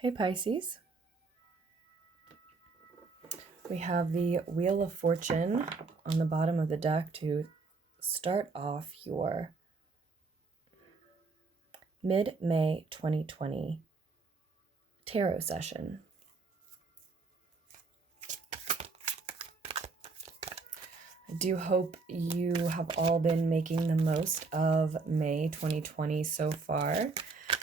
Hey Pisces, we have the Wheel of Fortune on the bottom of the deck to start off your mid-May 2020 tarot session. I do hope you have all been making the most of May 2020 so far.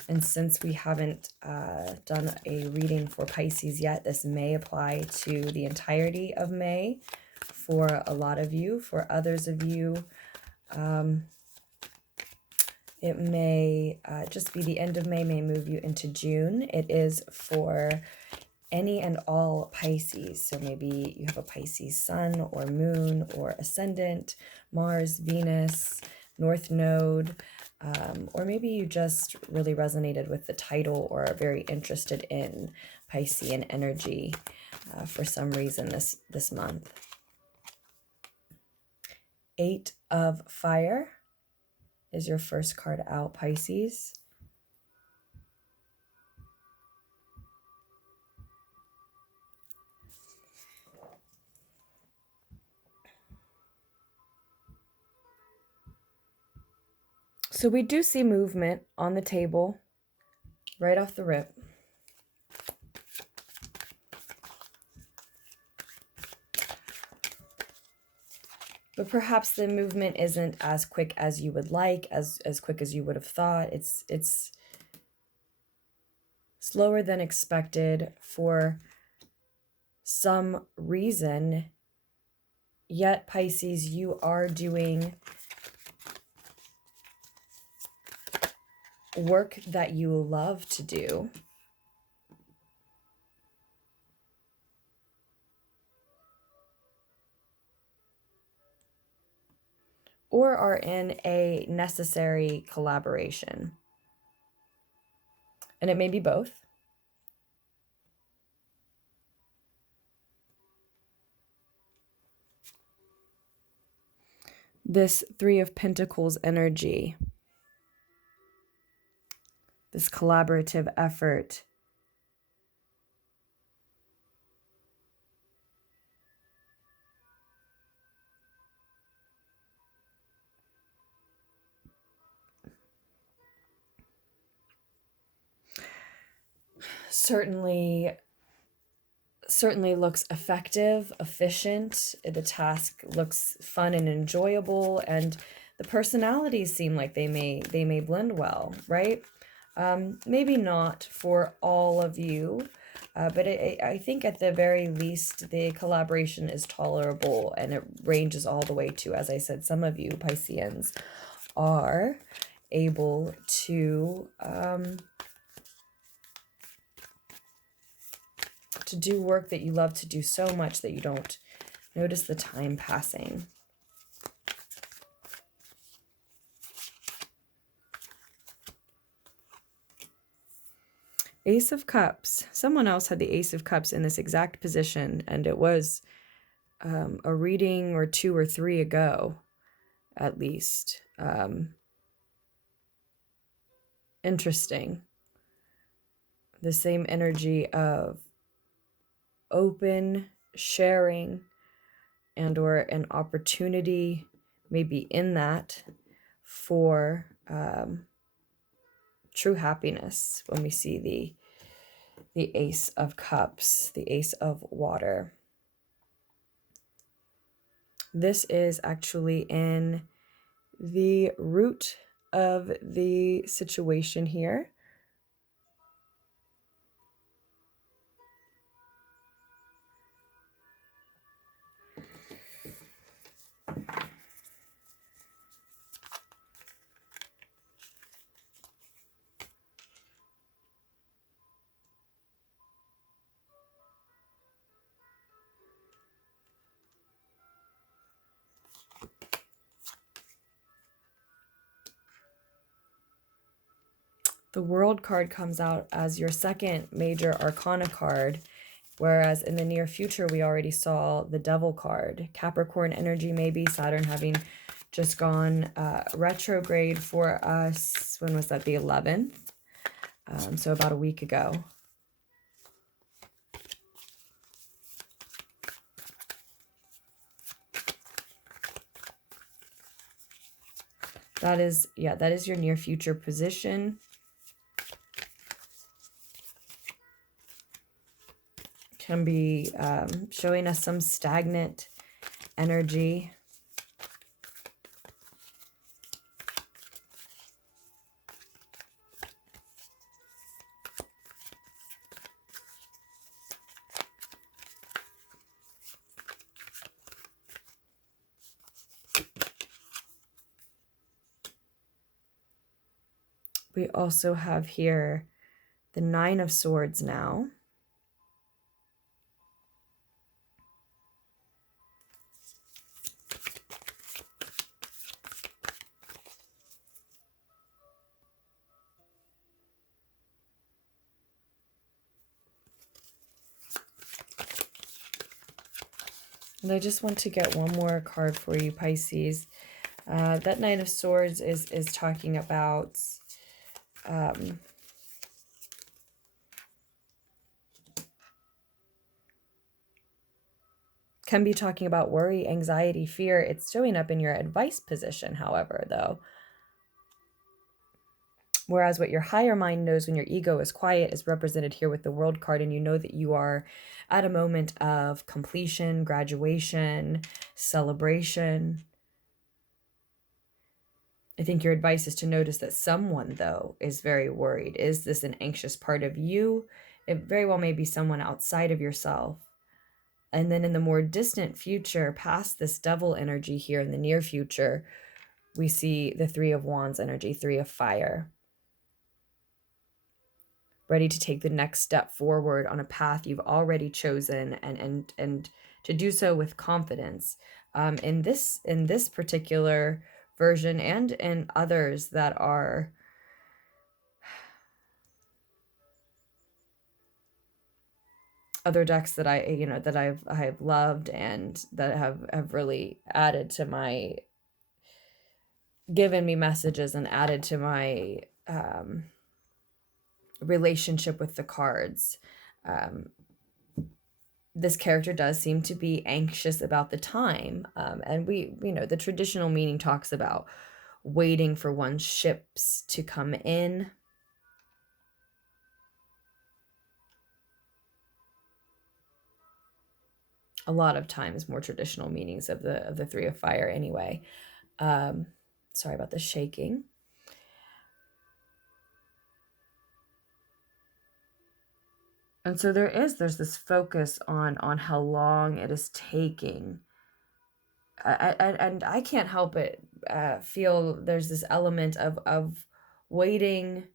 And since we haven't done a reading for Pisces yet, this may apply to the entirety of May for a lot of you. For others of you, it may just be the end of May, may move you into June. It is for any and all Pisces. So maybe you have a Pisces sun or moon or ascendant, Mars, Venus, North Node, or maybe you just really resonated with the title or are very interested in Piscean energy for some reason this month. 8 of Fire is your first card out, Pisces. So we do see movement on the table right off the rip. But perhaps the movement isn't as quick as you would like, as quick as you would have thought. It's slower than expected for some reason. Yet, Pisces, you are doing work that you love to do. Or are in a necessary collaboration. And it may be both. This 3 of Pentacles energy, this collaborative effort, certainly looks effective, efficient. The task looks fun and enjoyable, and the personalities seem like they may blend well, right? Maybe not for all of you, but I think at the very least the collaboration is tolerable, and it ranges all the way to, as I said, some of you Pisceans are able to do work that you love to do so much that you don't notice the time passing. Ace of Cups. Someone else had the Ace of Cups in this exact position, and it was a reading or 2 or 3 ago, at least. Interesting. The same energy of open sharing and or an opportunity maybe in that for true happiness when we see the Ace of Cups, the Ace of Water. This is actually in the root of the situation here. The World card comes out as your second major arcana card, whereas in the near future, we already saw the Devil card. Capricorn energy, maybe Saturn having just gone retrograde for us. When was that? The 11th. So about a week ago. That is, yeah, that is your near future position. Can be showing us some stagnant energy. We also have here the Nine of Swords now. And I just want to get one more card for you, Pisces. That Nine of Swords is talking about can be talking about worry, anxiety, fear. It's showing up in your advice position, however, though. Whereas what your higher mind knows when your ego is quiet is represented here with the World card, and you know that you are at a moment of completion, graduation, celebration. I think your advice is to notice that someone, though, is very worried. Is this an anxious part of you? It very well may be someone outside of yourself. And then in the more distant future, past this devil energy here in the near future, we see the Three of Wands energy, Three of Fire. Ready to take the next step forward on a path you've already chosen, and to do so with confidence. In this particular version, and in others that are other decks that I've loved and that have really added to my, given me messages and added to my relationship with the cards. This character does seem to be anxious about the time, and the traditional meaning talks about waiting for one's ships to come in. A lot of times, more traditional meanings of the Three of Fire anyway. Sorry about the shaking. And so there's this focus on how long it is taking. And I can't help but feel there's this element of waiting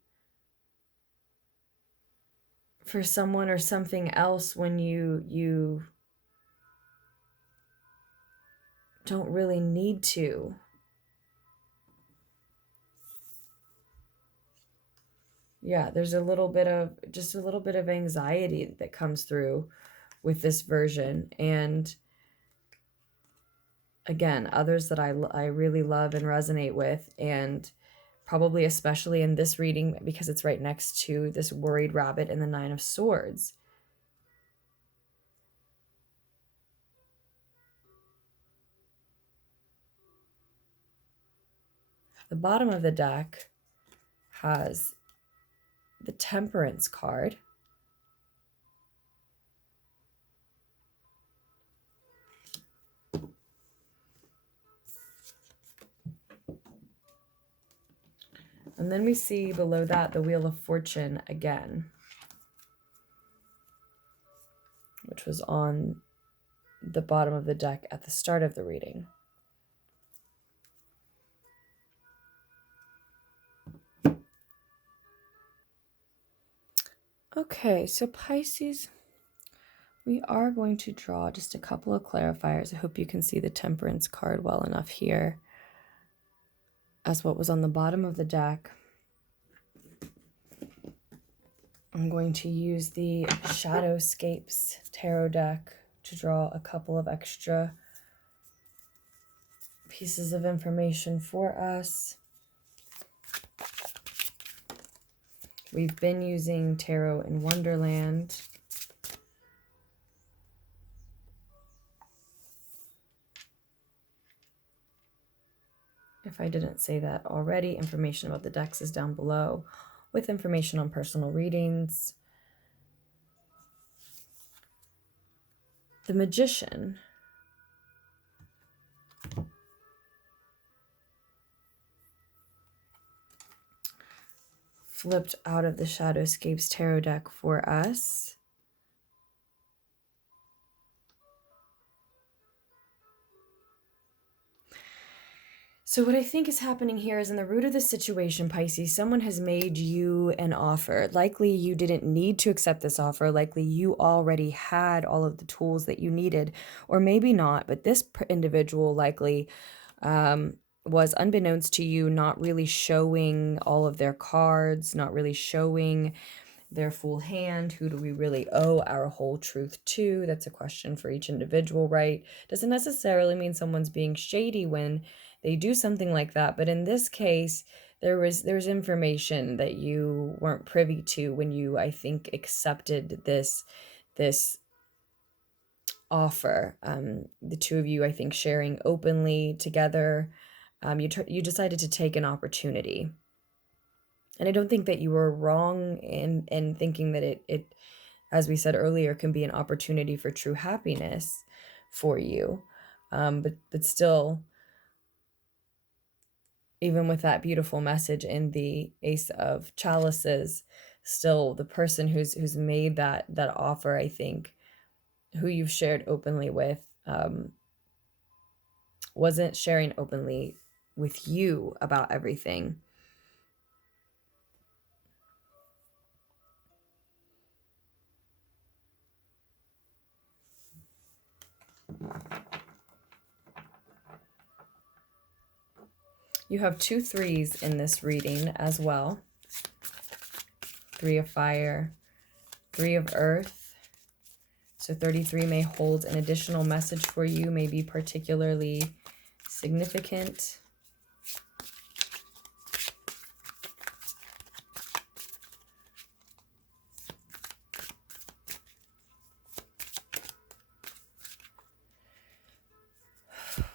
for someone or something else when you don't really need to. Yeah, there's a little bit of anxiety that comes through with this version. And again, others that I really love and resonate with, and probably especially in this reading because it's right next to this worried rabbit and the Nine of Swords. The bottom of the deck has the Temperance card. And then we see below that the Wheel of Fortune again, which was on the bottom of the deck at the start of the reading. Okay, so Pisces, we are going to draw just a couple of clarifiers. I hope you can see the Temperance card well enough here as what was on the bottom of the deck. I'm going to use the Shadowscapes tarot deck to draw a couple of extra pieces of information for us. We've been using tarot in Wonderland. If I didn't say that already, information about the decks is down below with information on personal readings. The Magician. Flipped out of the Shadowscapes tarot deck for us. So what I think is happening here is in the root of the situation, Pisces, someone has made you an offer. Likely you didn't need to accept this offer. Likely you already had all of the tools that you needed, or maybe not, but this individual likely was, unbeknownst to you, not really showing all of their cards, not really showing their full hand. Who do we really owe our whole truth to? That's a question for each individual, right? Doesn't necessarily mean someone's being shady when they do something like that, but in this case, there's information that you weren't privy to when you, I think, accepted this offer. The two of you, I think, sharing openly together, you decided to take an opportunity. And I don't think that you were wrong in thinking that it, as we said earlier, can be an opportunity for true happiness for you. But still, even with that beautiful message in the Ace of Chalices, still the person who's made that offer, I think, who you've shared openly with, wasn't sharing openly with you about everything. You have 2 3s in this reading as well. 3 of fire, 3 of earth. So 33 may hold an additional message for you, may be particularly significant.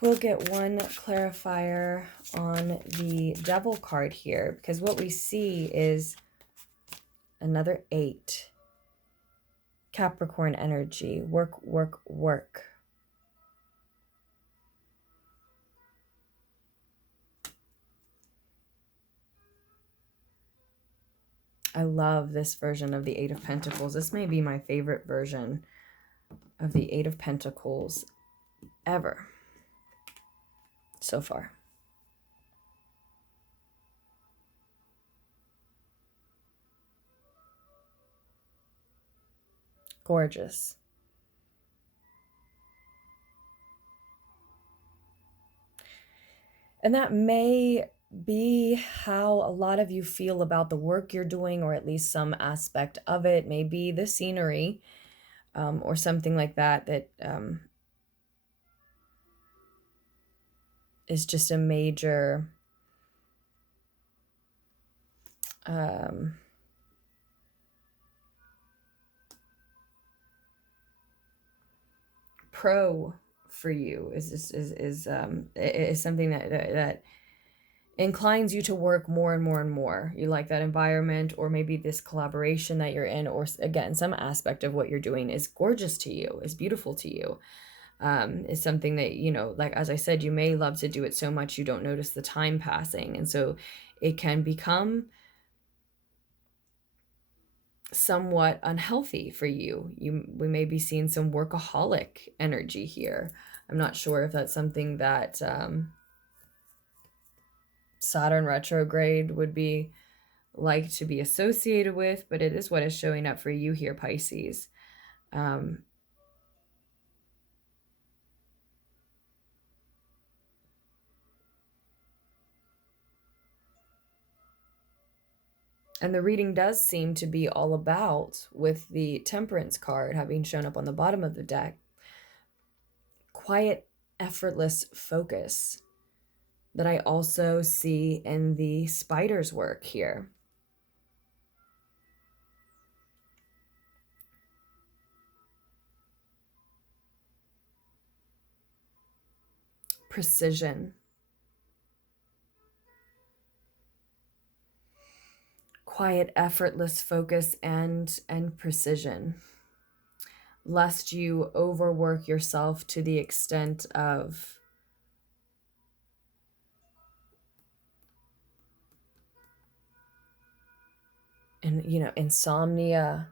We'll get one clarifier on the Devil card here, because what we see is another 8. Capricorn energy. Work, work, work. I love this version of the 8 of Pentacles. This may be my favorite version of the 8 of Pentacles ever so far. Gorgeous. And that may be how a lot of you feel about the work you're doing, or at least some aspect of it. Maybe the scenery, or something like that, that is just a major pro for you, is something that inclines you to work more and more and more. You like that environment, or maybe this collaboration that you're in, or again, some aspect of what you're doing is gorgeous to you, is beautiful to you. Is something that, you know, like, as I said, you may love to do it so much you don't notice the time passing. And so it can become somewhat unhealthy for you. We may be seeing some workaholic energy here. I'm not sure if that's something that Saturn retrograde would be like to be associated with, but it is what is showing up for you here, Pisces. And the reading does seem to be all about, with the Temperance card having shown up on the bottom of the deck, quiet, effortless focus that I also see in the Spider's work here. Precision. quiet, effortless focus and precision, lest you overwork yourself to the extent of insomnia,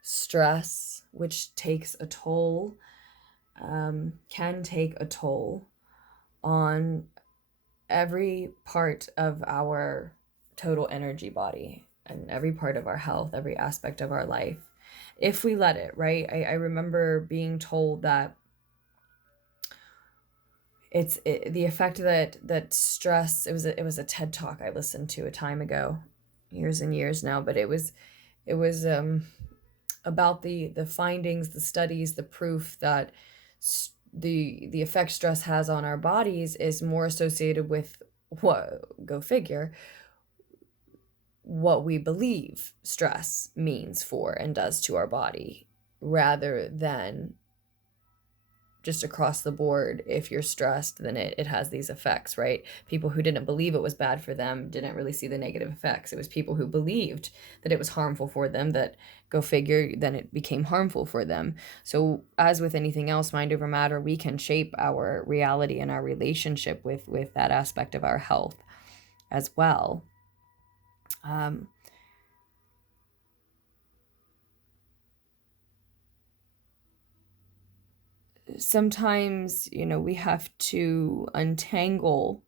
stress, which takes a toll, can take a toll on every part of our total energy body and every part of our health, every aspect of our life, if we let it, right? I remember being told that the effect that stress, it was a TED talk I listened to a time ago, years and years now, but it was about the findings, the studies, the proof that the effect stress has on our bodies is more associated with go figure, what we believe stress means for and does to our body, rather than just across the board, if you're stressed, then it has these effects, right? People who didn't believe it was bad for them didn't really see the negative effects. It was people who believed that it was harmful for them that, go figure, then it became harmful for them. So as with anything else, mind over matter, we can shape our reality and our relationship with that aspect of our health as well. Sometimes, we have to untangle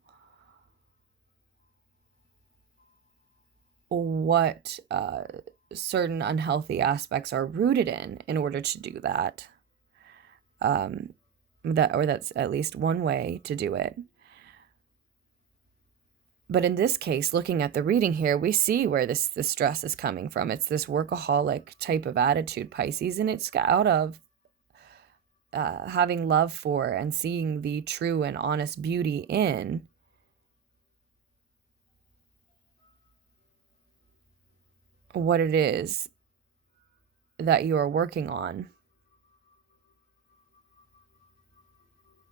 what certain unhealthy aspects are rooted in order to do that. That's at least one way to do it. But in this case, looking at the reading here, we see where this stress is coming from. It's this workaholic type of attitude, Pisces, and it's out of having love for and seeing the true and honest beauty in what it is that you are working on.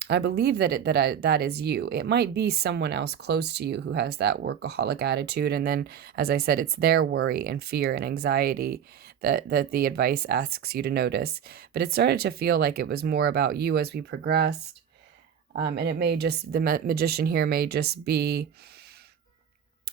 I believe that is you. It might be someone else close to you who has that workaholic attitude, and then, as I said, it's their worry and fear and anxiety that the advice asks you to notice. But it started to feel like it was more about you as we progressed, and it may just, the magician here may just be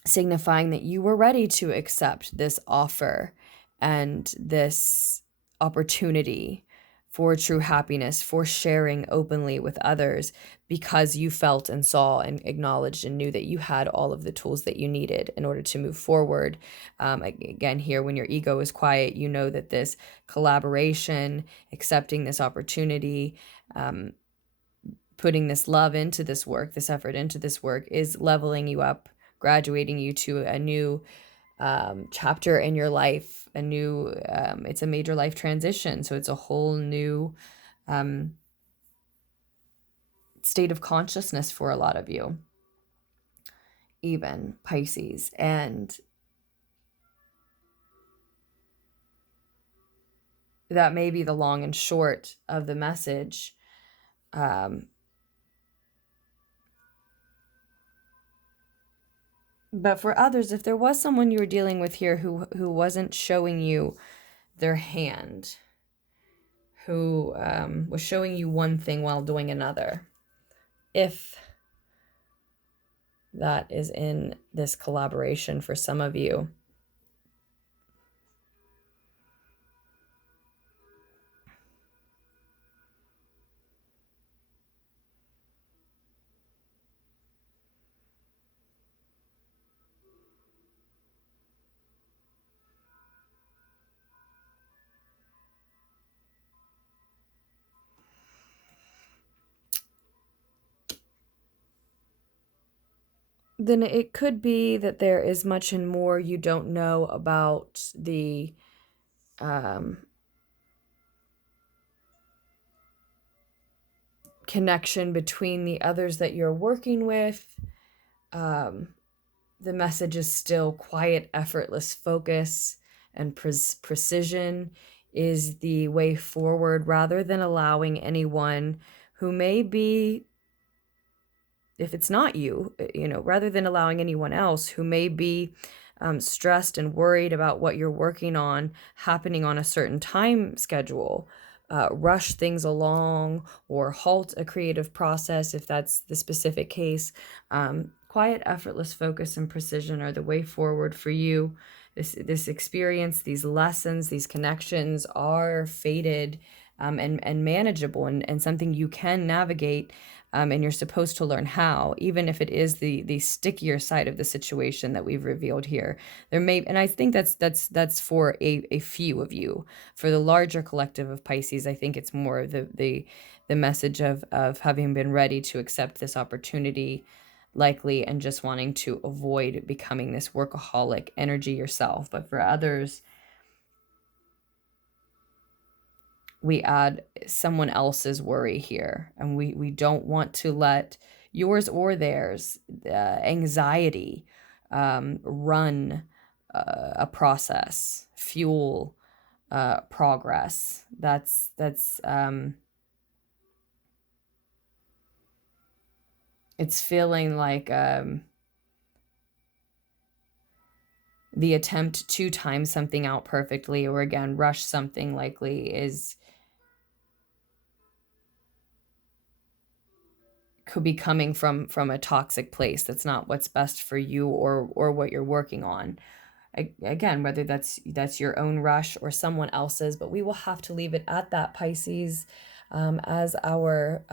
signifying that you were ready to accept this offer and this opportunity for true happiness, for sharing openly with others, because you felt and saw and acknowledged and knew that you had all of the tools that you needed in order to move forward. Again, here, when your ego is quiet, you know that this collaboration, accepting this opportunity, putting this love into this work, this effort into this work, is leveling you up, graduating you to a new chapter in your life, a new, it's a major life transition. So it's a whole new state of consciousness for a lot of you, even Pisces. And that may be the long and short of the message. But for others, if there was someone you were dealing with here who wasn't showing you their hand, who was showing you one thing while doing another, if that is in this collaboration for some of you, then it could be that there is much and more you don't know about the connection between the others that you're working with. The message is still quiet, effortless focus and precision is the way forward, rather than allowing anyone who may be, if it's not you, rather than allowing anyone else who may be stressed and worried about what you're working on happening on a certain time schedule, rush things along or halt a creative process if that's the specific case. Quiet, effortless focus and precision are the way forward for you. This experience, these lessons, these connections are fated and manageable and something you can navigate, and you're supposed to learn how, even if it is the stickier side of the situation that we've revealed here. There may, and I think that's for a few of you. For the larger collective of Pisces, I think it's more the message of having been ready to accept this opportunity, likely, and just wanting to avoid becoming this workaholic energy yourself. But for others, we add someone else's worry here, and we don't want to let yours or theirs anxiety run a process, fuel progress. That's it's feeling like the attempt to time something out perfectly, or again rush something, likely could be coming from a toxic place. That's not what's best for you or what you're working on. Again, whether that's your own rush or someone else's, but we will have to leave it at that, Pisces, as our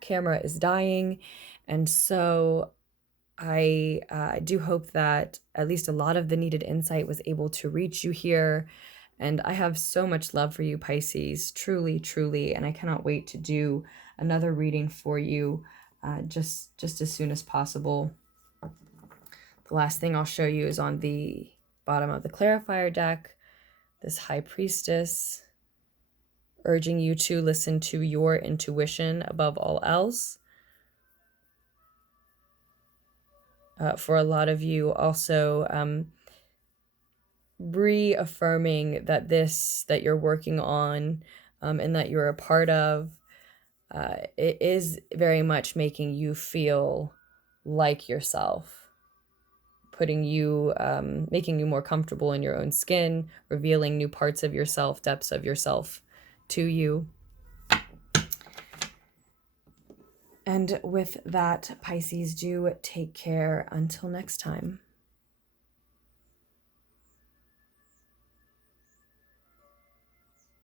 camera is dying. And so I do hope that at least a lot of the needed insight was able to reach you here. And I have so much love for you, Pisces, truly, truly. And I cannot wait to do another reading for you just as soon as possible. The last thing I'll show you is on the bottom of the clarifier deck, this High Priestess, urging you to listen to your intuition above all else. For a lot of you, also reaffirming that that you're working on and that you're a part of, it is very much making you feel like yourself, putting you, making you more comfortable in your own skin, revealing new parts of yourself, depths of yourself to you. And with that, Pisces, do take care until next time.